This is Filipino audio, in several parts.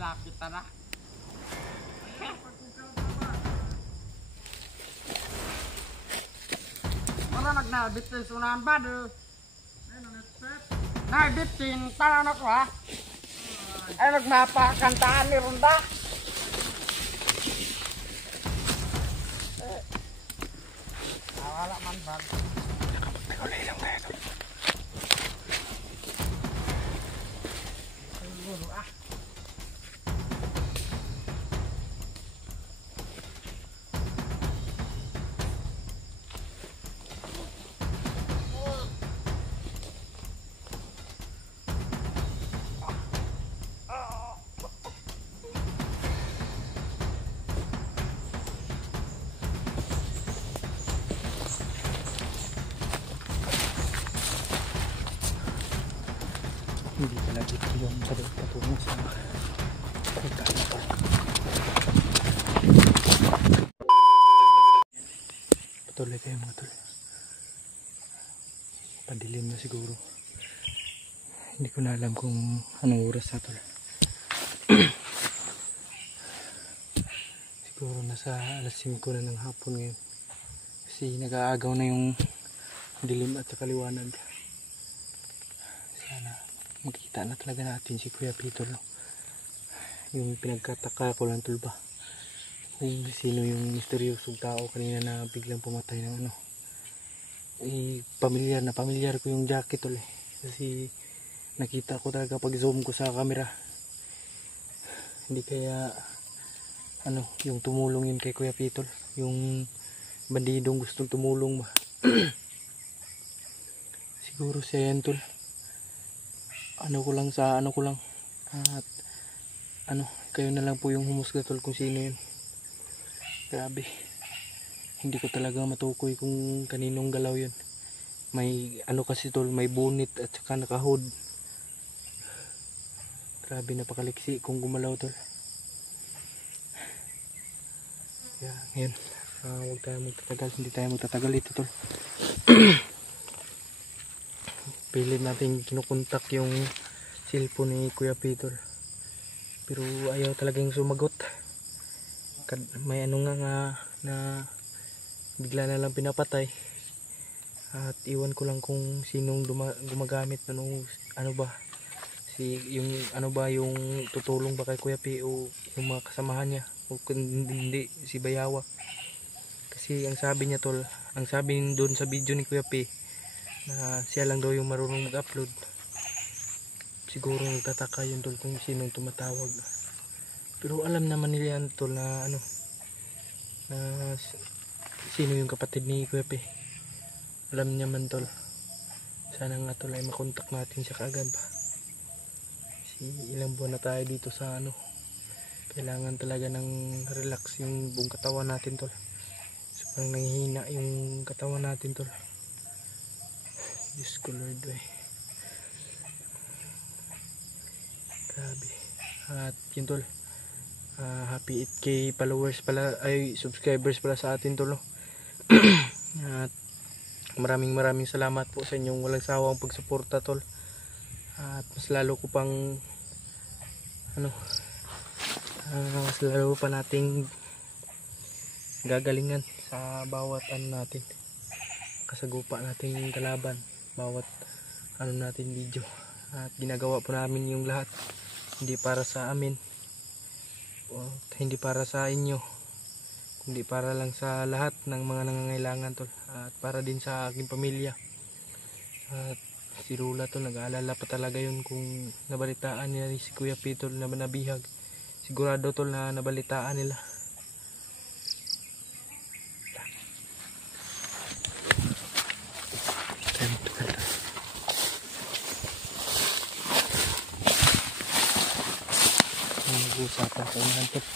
lapit na. Ano nagnabitin sunan ba do? Nabitin para na ko ha. Ay nagmapakantaan ni Ronda. Wala man bag. Nakapagpagulay lang tayo ito. Hindi pala dito yung sa loob patungo sa pagkaan na park. Patuloy kayo mga tol. Padilim na siguro. Hindi ko na alam kung anong oras na tol. Siguro nasa alas 5 na ng hapon ngayon. Kasi nag-aagaw na yung dilim at kaliwanag. Sana makita na talaga natin si Kuya Peter, no? Yung pinagkataka ko lang tol ba, kung sino yung misteryosong tao kanina na biglang pumatay ng ano. Pamilyar ko yung jacket tol eh. Kasi nakita ko talaga pag zoom ko sa camera. Hindi kaya ano yung tumulong yun kay Kuya Peter, yung bandidong gustong tumulong ba. Siguro siya yan tol. Ano ko lang at ano kayo na lang po yung humusga tol kung sino yun. Grabe, hindi ko talaga matukoy kung kaninong galaw yun. May ano kasi tol, may bunit at saka nakahood. Grabe, napakaliksi kung gumalaw tol. Yeah, ngayon huwag tayo magtatagal, hindi tayo magtatagal ito tol. Pilit natin kinukontak yung cellphone ni Kuya Peter, pero ayaw talagang sumagot. May ano nga na bigla na lang pinapatay. At iwan ko lang kung sinong gumagamit ano ba yung ano ba yung tutulong ba kay Kuya P o yung mga kasamahan niya, o hindi si Bayawa. Kasi ang sabi niya tol, ang sabi doon sa video ni Kuya P na siya lang daw yung marunong mag-upload. Siguro nagtataka yun tol kung sinong tumatawag. Pero alam naman nila yan tol na ano, na sino yung kapatid ni Kuya P. Alam niya man tol. Sana nga tol ay makontak natin siya kaagad ba. Kasi ilang buwan na tayo dito sa ano, kailangan talaga ng relax yung buong katawan natin tol. So parang nanghihina yung katawan natin tol. Diyos ko Lord eh. Grabe. At yun tol, happy 8k followers pala, ay subscribers pala sa atin tol. At maraming salamat po sa inyong walang sawang pagsuporta tol. At mas lalo ko pang ano, mas lalo pa nating gagalingan sa bawat ano natin, kasagupa nating kalaban, bawat ano natin video. At ginagawa po namin yung lahat, hindi para sa amin o hindi para sa inyo, kundi para lang sa lahat ng mga nangangailangan tol, at para din sa aking pamilya. At si Rula tol, nag-aalala pa talaga yun kung nabalitaan niya si Kuya P tol na nabihag. Sigurado tol na nabalitaan nila. Nag-uusapan sa unahan tol.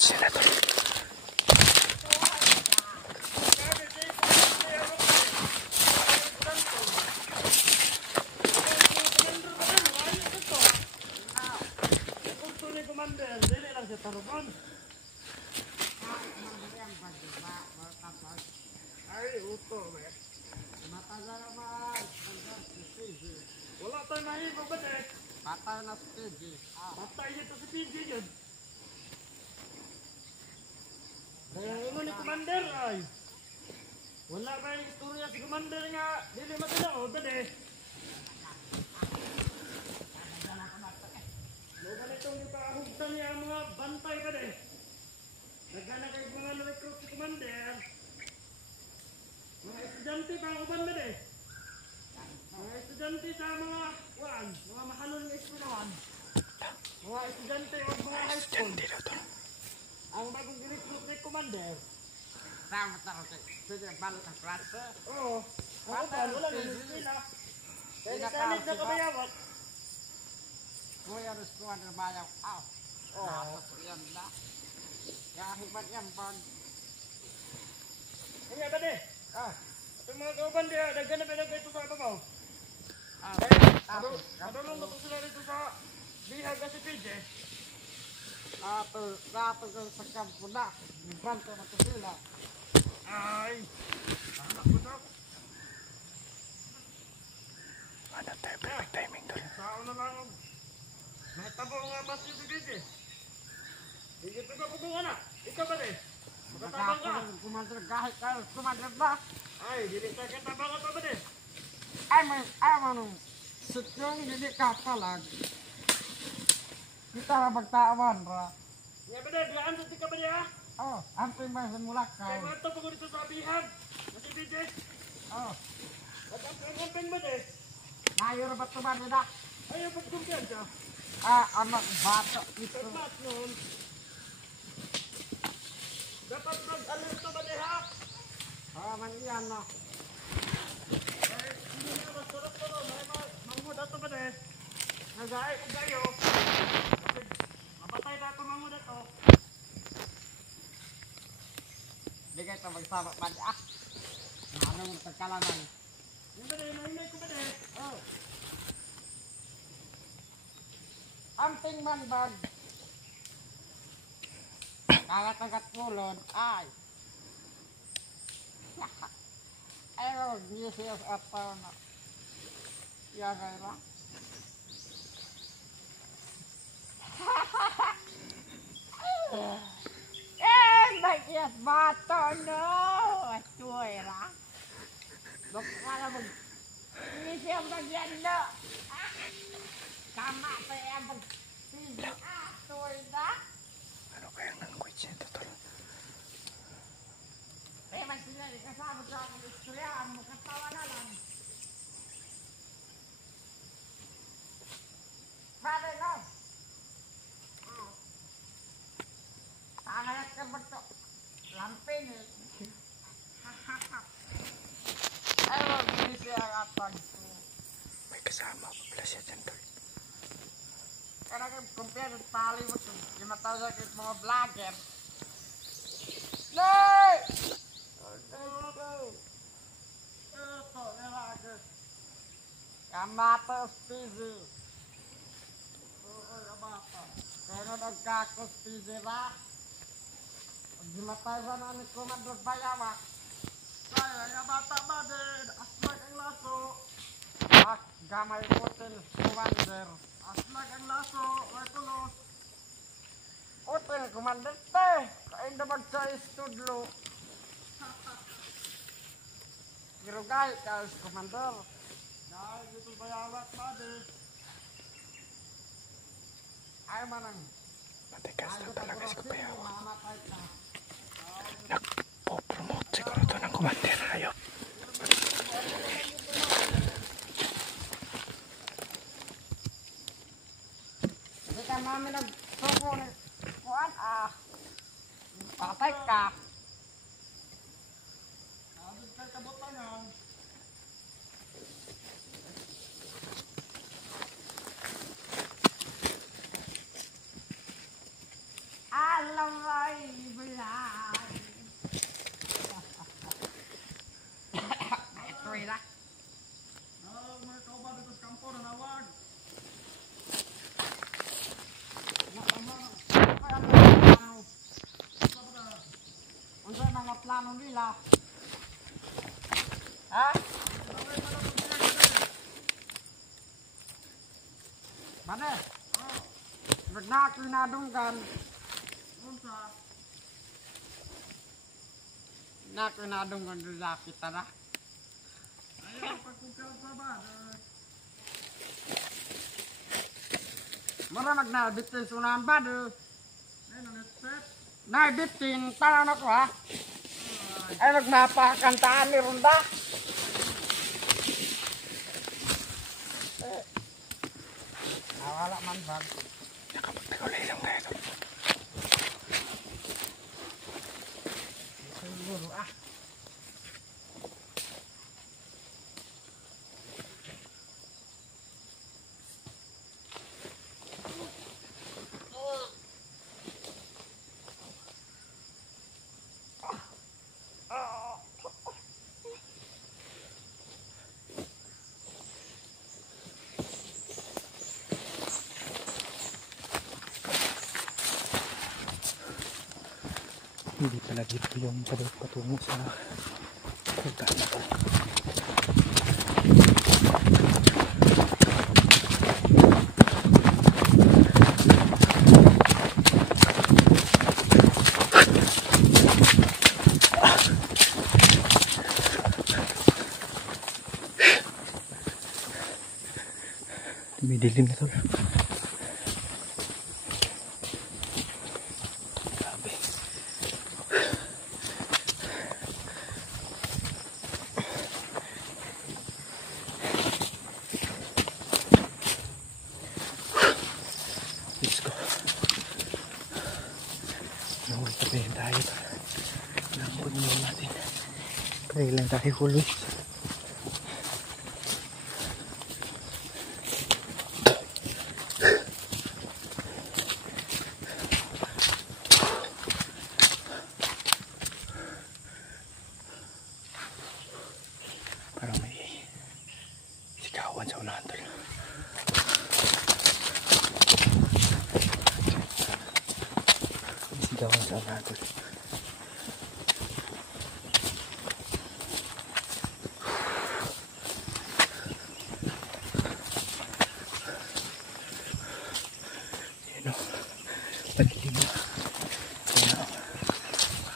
sila to. Wala tayo mahibag ba eh? Patay na si PG. Patay dito si PG yun. Kaya mo ni Commander ay. Wala ba yung istorya si Commander nga. Dili matalaod ba eh? Lugan itong yung kaahugtan niya mga bantay ba eh? Nagana kayo mga recruit si Commander. Mga estudyante pa ang uban ba eh? Mga estudyante sa mga mga mahalon ng eskwelahan. Mga estudyante o mga high school. Ang bagong direktor ni Commander. Sama tayo sige balik ang klase. Oo. Ang uban, wala ng eskwela. Kaya nasanit na kabayawat. Kuya Restuan na bayaw. Oo. Yan na. Kahibat yan pag. Kaya ba de? Itong mga kauban diya, nagganap ito sa babaw. Adulong na po sila dito sa bihag kasi PJ. Rato ka sa kampo na. Banta na po sila. Ay, anak ko na. Ano tayo, perfect timing doon. Sao na lang. Nahitabo nga ba si PJ? Higit na ka kubungan na. Ikaw ba de? Makatabang ka. Kumandir kahit ka, kumandir ba? Ay, dili ka katabang ka ba de? Ay, manong. Setyong dili ka palag. Kita ra magtawan ra. Ya ba de, bilaan sa tika ba de ha? Amping ba sa Mulakaw. Kaya mato po ko dito sa bihag. Masi PJ? Amping ba de? Mayor ba ito ba nila? Ayaw pagkumpiyansa. Anak bata ito. Pagmat noon. Dapat mag-alerto ba de ha? Man yan na. Hindi na magsurot-surot. Mangmud ato ba de? Nagay ko kayo. Mabatay na ito mangmud ato. Hindi kayo ito magsama pa de. Anong tagkalaman? Hindi ba de? Mahinay ko ba de? Amping man bag. Kagat-kagat pulon. Ay. Ayaw, gisiyas at na. Yagay lang. Magyas bato no. Atuay lang. Baka na mag... Gisiyas magyan no. Tama pa yan pag... Atuay na. Ano kaya ang language nito tol? Mas sila kasama sa istorya, makatawa na lang. Bakit no? Tanganat ka ba ito? Lamping eh. Ay, magbisi ang atag ko. May kasama pa pala siya dyan tol. Kaya compare ng tali mo ito. Kimataw sa mga vlogger. Nay! Kamatos pizi. Kamata. Kaya nagkakos pizi ba? Gimatay ba na ni Commander Bayawak? Kaya kamata ba din? Aslag ang laso. Gamay hotel Commander. Aslag ang laso. May tulos. Hotel Commander te. Kain na magsa istudlo. Girugay ka Commander. Dahil dito Bayawak ba din? Ay manang. Matigas na talaga si Bayawak. Nagpo-promote siguro to ng Commander. Ayop. Hindi ka namin nagsuko ni Juan patay ka. Abis ka kabutangan. Alam ay ano nila. Ha? Mane? Oo. Nagnakinadunggan. Unsa? Nakinadunggan nila kita na. Ayaw, pagkukaw pa ba? Mara magnabitin sunan ba? Nabitin, tangan ako ha? Ay, nagmapakantaan ni Ronda. Wala man bag. Nakapagtakulay lang tayo. Siguro ah. Hindi pala dito yung patungo sa kuta na to. Dumidilim na to. Let's go. Nahuli pa rin tayo. Nahuli mo natin. Kaya lang tayo huli. Parang may sigawan sa unahan tol. Sigawan sa unahan tol. Yan o. Palilim na. Yan o.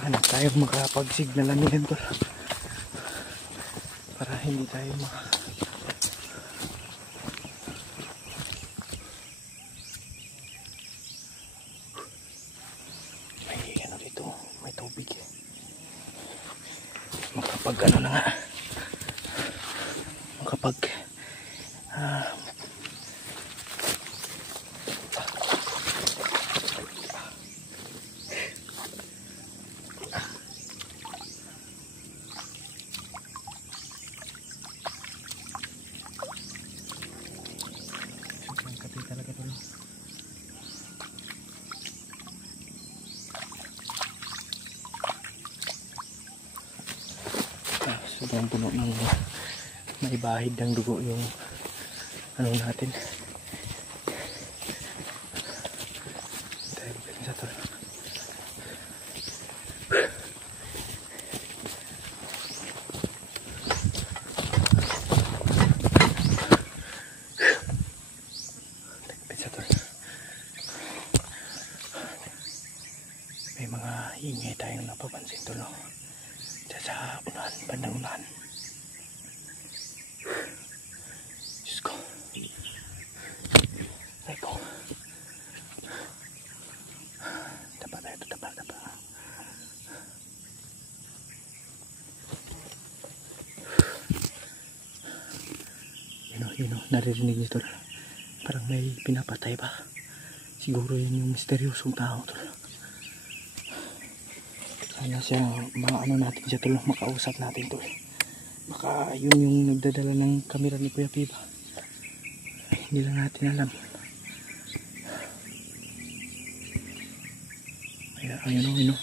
Hanap tayo makapag-signalan nila tol. Para hindi tayo may ano dito, may tubig makapag ano na nga makapag talaga tuloy. Sobrang puno ng may bahid ng dugo yung ano natin. Tayo sa tol. May mga ingay tayong napapansin tol. Sa unahan, bandang unahan. Diyos ko. Ay ko. Tapa tayo ito, tapa. Yun o, naririnig nyo tol. Parang may pinapatay pa. Siguro yun yung misteryosong tao tol. Sana siya, mga ano natin siya tol, makausap natin tol. Baka yun yung nagdadala ng kamera ni Kuya Piba. Hindi lang natin alam. Kaya ayun o,